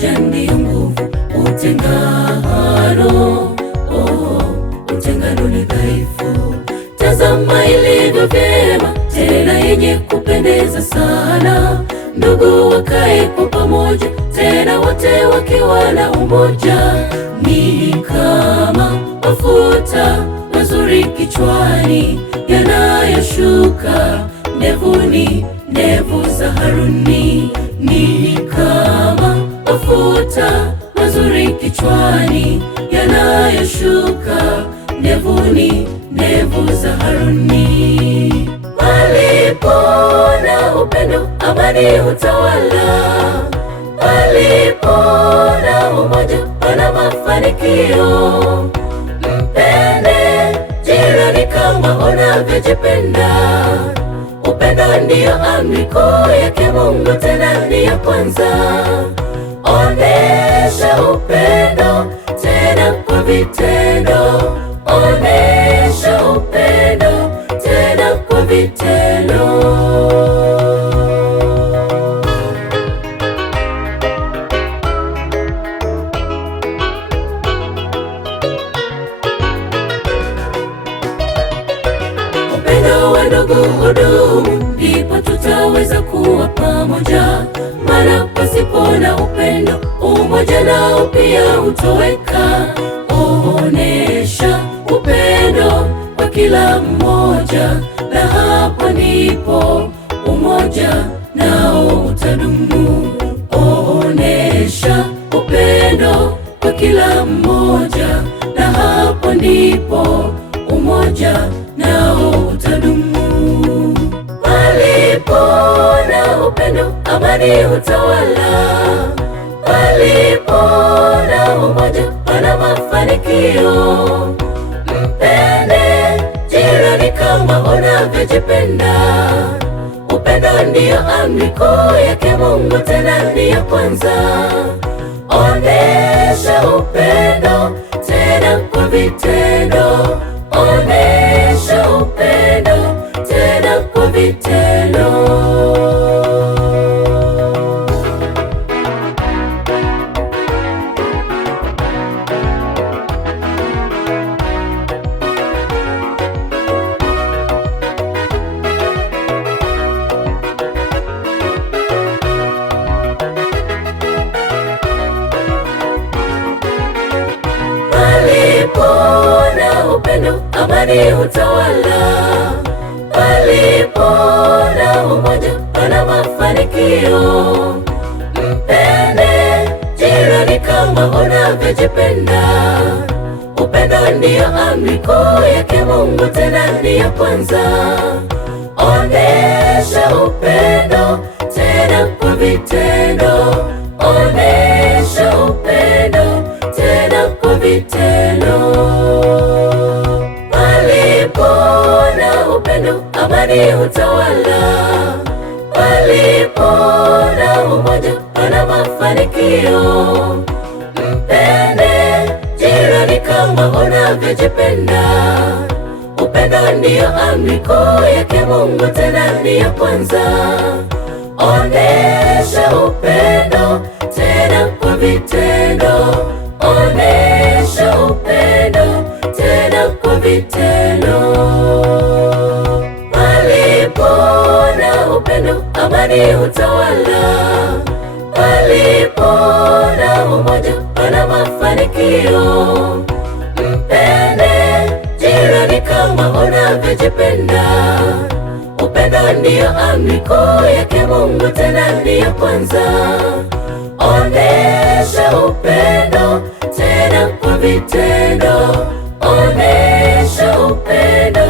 umoja ndio nguvu, utengano utengano ni dhaifu. Tazama ilivyo vyema tena yenye kupendeza sana, ndugu wakae kwa pamoja, tena wote wakiwa na umoja. Ni kama mafuta mazuri kichwani yanayoshuka ndevuni, ndevu za Haruni. Ni kama mafuta mazuri kichwani yanayoshuka ndevuni, ndevu za Haruni. Palipo na upendo, amani hutawala. Palipo na umoja, pana mafanikio. Mpende jirani kama unavyojipenda. Upendo ndiyo amri kuu yake Mungu, tena ni ya kwanza. Onesha upendo tena kwa vitendo. Onesha upendo tena kwa vitendo. Upendo wa ndugu hudumu, ndipo tutaweza kuwa pamoja. Maana pasipo na upendo, umoja nao pia hutoweka. Onesha upendo kwa kila mmoja, na hapo ndipo umoja nao utadumu. Onesha upendo kwa kila mmoja, na hapo ndipo umoja nao utadumu. Palipo na upendo, amani hutawala. Palipo na umoja, pana mafanikio. Mpende jirani kama unavyojipenda. Upendo ndiyo amri kuu yake Mungu, tena ni ya kwanza. Onesha upendo tena kwa vitendo. Onesha upendo tena kwa vitendo. Palipo na upendo, amani hutawala. Palipo na umoja, pana mafanikio. Mpende jirani kama unavyojipenda. Upendo ndiyo amri kuu yake Mungu, tena ni ya kwanza. Onesha upendo tena kwa vitendo. Onesha upendo tena kwa vitendo. Palipo na upendo, amani hutawala. Palipo na umoja, pana mafanikio. Mpende jirani kama unavyojipenda. Upendo ndiyo amri kuu yake Mungu, tena ni ya kwanza. Onesha upendo tena kwa vitendo. Onesha upendo tena kwa vitendo. Palipo na upendo, amani hutawala. Palipo na umoja, pana mafanikio. Mpende jirani kama unavyojipenda. Upendo ndiyo amri kuu yake Mungu, tena ni ya kwanza. Onesha upendo tena kwa vitendo. Onesha upendo